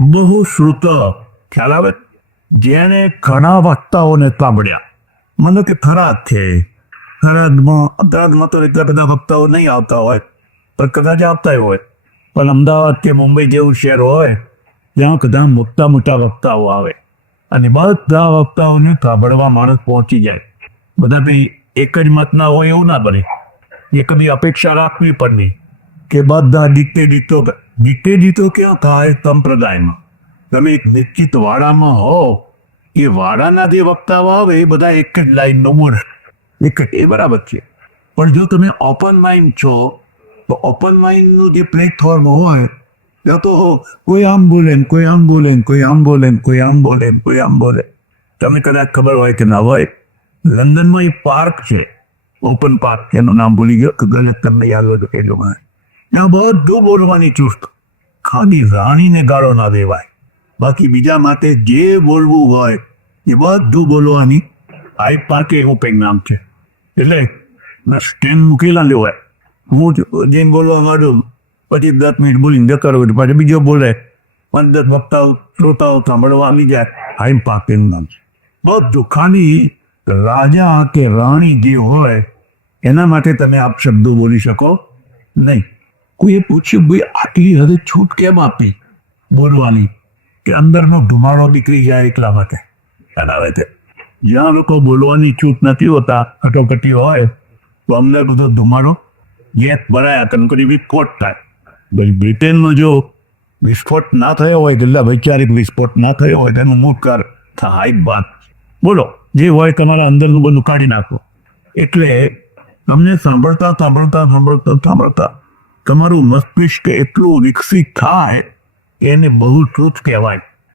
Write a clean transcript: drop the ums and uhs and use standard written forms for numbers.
બહુ શ્રુત ખ્યાલ આવે, જેને ઘણા વક્તાઓને સાંભળ્યા. મને કે થરાદ છે, અમદાવાદમાં તો એટલા બધા વક્તાઓ નહીં આવતા હોય, પણ કદાચ આવતા હોય. પણ અમદાવાદ કે મુંબઈ જેવું શહેર હોય ત્યાં બધા મોટા વક્તાઓ આવે અને બધા વક્તાઓને સાંભળવા માણસ પહોંચી જાય. બધા બી એક જ મતના હોય એવું ના બને. એ કદી અપેક્ષા રાખવી પડે કે બધા દીતે ક્યાં થાય સંપ્રદાયમાં. તમે એક નિશ્ચિત વાડામાં હો, એ વાડાના જે વક્તાઓ આવે એ બધા એક જ લાઈનનો બોલે, એ બરાબર છે. પણ જો તમે ઓપન માઇન્ડ છો તો ઓપન માઇન્ડનું જે પ્લેટફોર્મ હોય ત્યાં તો કોઈ આમ બોલે ને કોઈ આમ બોલે ને કોઈ આમ બોલે ને કોઈ આમ બોલે ને કોઈ આમ બોલે. તમે કદાચ ખબર હોય કે ના હોય, લંડનમાં એક પાર્ક છે, ઓપન પાર્ક, એનું નામ ભૂલી ગયો, કદાચ તમને યાદ હોય તો કહેજો મને. ત્યાં બધું બોલવાની ચુસ્ત, ખાલી રાણીને ગાળો ના દેવાય, બાકી બીજા માટે જે બોલવું હોય એ બધું બોલવાની. આ પાર્કે એવું કંઈક નામ છે. એટલે સ્ટેન્ડ મૂકેલા લેવાય, હું જેમ બોલવા માંડું પછી 10 મિનિટ બોલીને જતો રહું, પાછી બીજો બોલે, 15 વક્તાઓ શ્રોતાઓ સાંભળવા આવી જાય. હાઈ પાર્ક એનું નામ છે. બધું ખાલી રાજા કે રાણી જે હોય એના માટે તમે આપ શબ્દો બોલી શકો નહીં. કોઈએ પૂછ્યું, ભાઈ આટલી હદે છૂટ કેમ આપી બોલવાની? કે અંદરનો ધુમાડો નીકળી જાય એટલા માટે. આવે છે જ્યાં લોકો બોલવાની છૂટ નથી હોતા, કટોકટી હોય, તો અમને બધો ધુમાડો ગેસ ભરાયા કનકરી વિસ્ફોટ થાય. ભાઈ બ્રિટેનમાં જો વિસ્ફોટ ના થયો હોય, ગલ્લા વૈચારિક વિસ્ફોટ ના થયો હોય તેનું મુખકાર થાય વાત. બોલો જે હોય તમારા અંદરનું બધું કાઢી નાખો. એટલે તમને સાંભળતા તમારું મસ્તિષ્ક એટલું વિકસિત થાય એને બહુ શ્રુત કહેવાય.